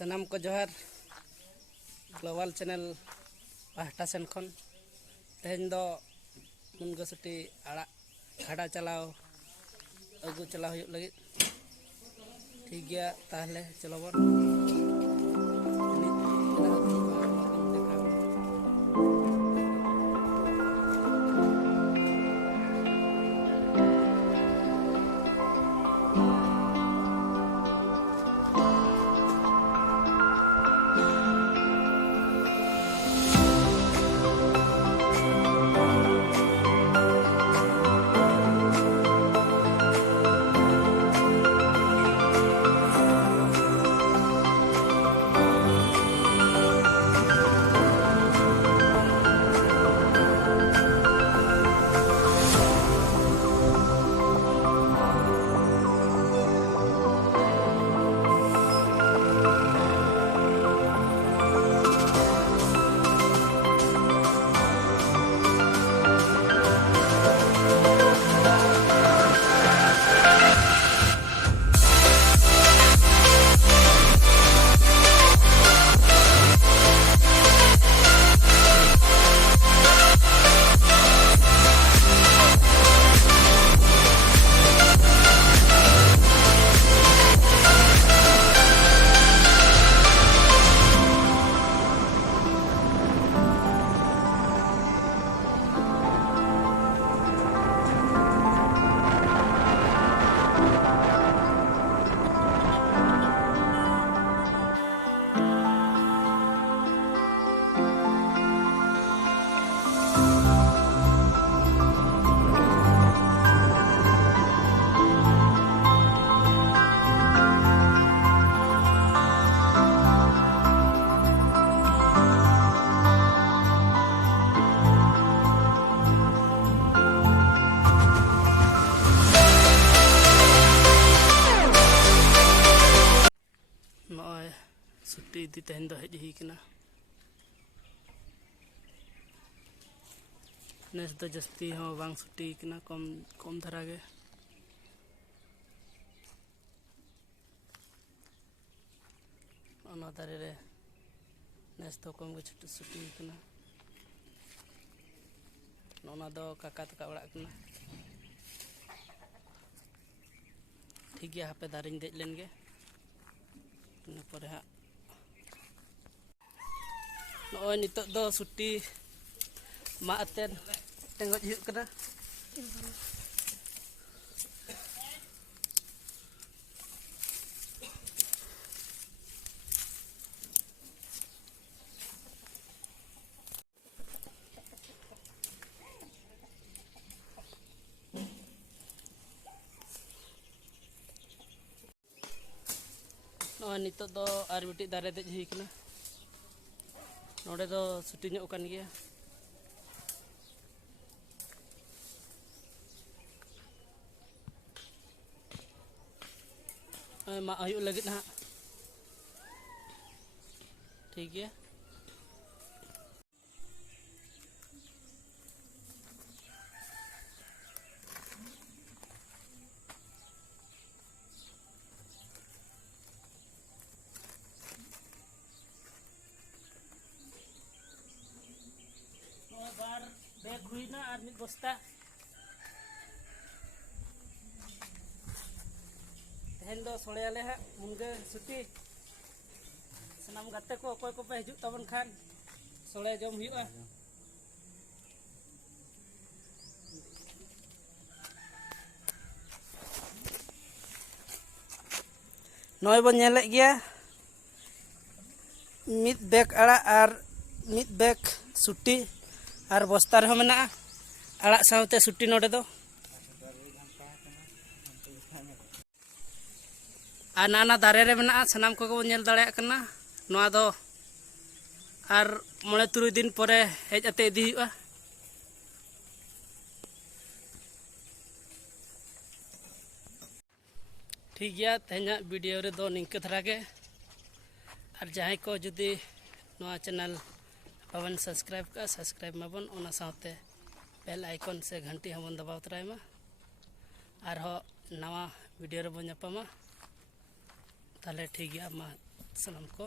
सनाम को जोहार global channel पाहटा Sen खन तेहन दो मुनगा सुटी आड़ा खाड़ा चलाओ अगू चलाओ हुयुग लगित ठीक गया ताहले चलो बन सुट्टी इदी तेहन दो हेज ही कना नेस दो जस्ती हो बांग सुट्टी कना कम धरा गे ओना दारे रे नेस दो कम गे छुट्टी सुट्टी कना ओना दो काका तका ओड़ा कना ठीक गया हापे दारिन देज लेन गे इना परे हा नॉय नितो दो सुट्टी मा अतेन टेंगज हुयुग कना नॉय नितो दो आर बिटी दारे देज हुई कना नोड़े दो सुटी ᱧᱚᱜ ᱠᱟᱱ ᱜᱮᱭᱟ मा हुयुᱜ लगित ना ठीक गया बार बैग हुई ना और मिट बस्ता तेहन दो सोड़े आले हा मुनगे सुटी सनाम गाते को अकोय को पे हजु तबन खान सोड़े जम हुयुआ नॉय बन नेले गया मिट बैग आड़ा और मिट बैग सुटी और बस्ता रहो मेना आड़ा सावते सुट्टी नोडे दो आ नाना दारे रे मेना सनाम को नेल दाड़े कना नोआ दो और मोड़े तुरुई दिन परे हेज अते इदी हुआ ठीक गया तेहना वीडियो रे दो निंके धरा के और जहां को जुदी नोआ चैनल बाबन सब्सक्राइब का सब्सक्राइब माबन ओना साथे बेल आइकन से घंटी हमन दबाव तरायमा और नवा वीडियो रे बन जापामा ताले ठीक गया मा ᱥᱟᱱᱟᱢ ᱠᱚ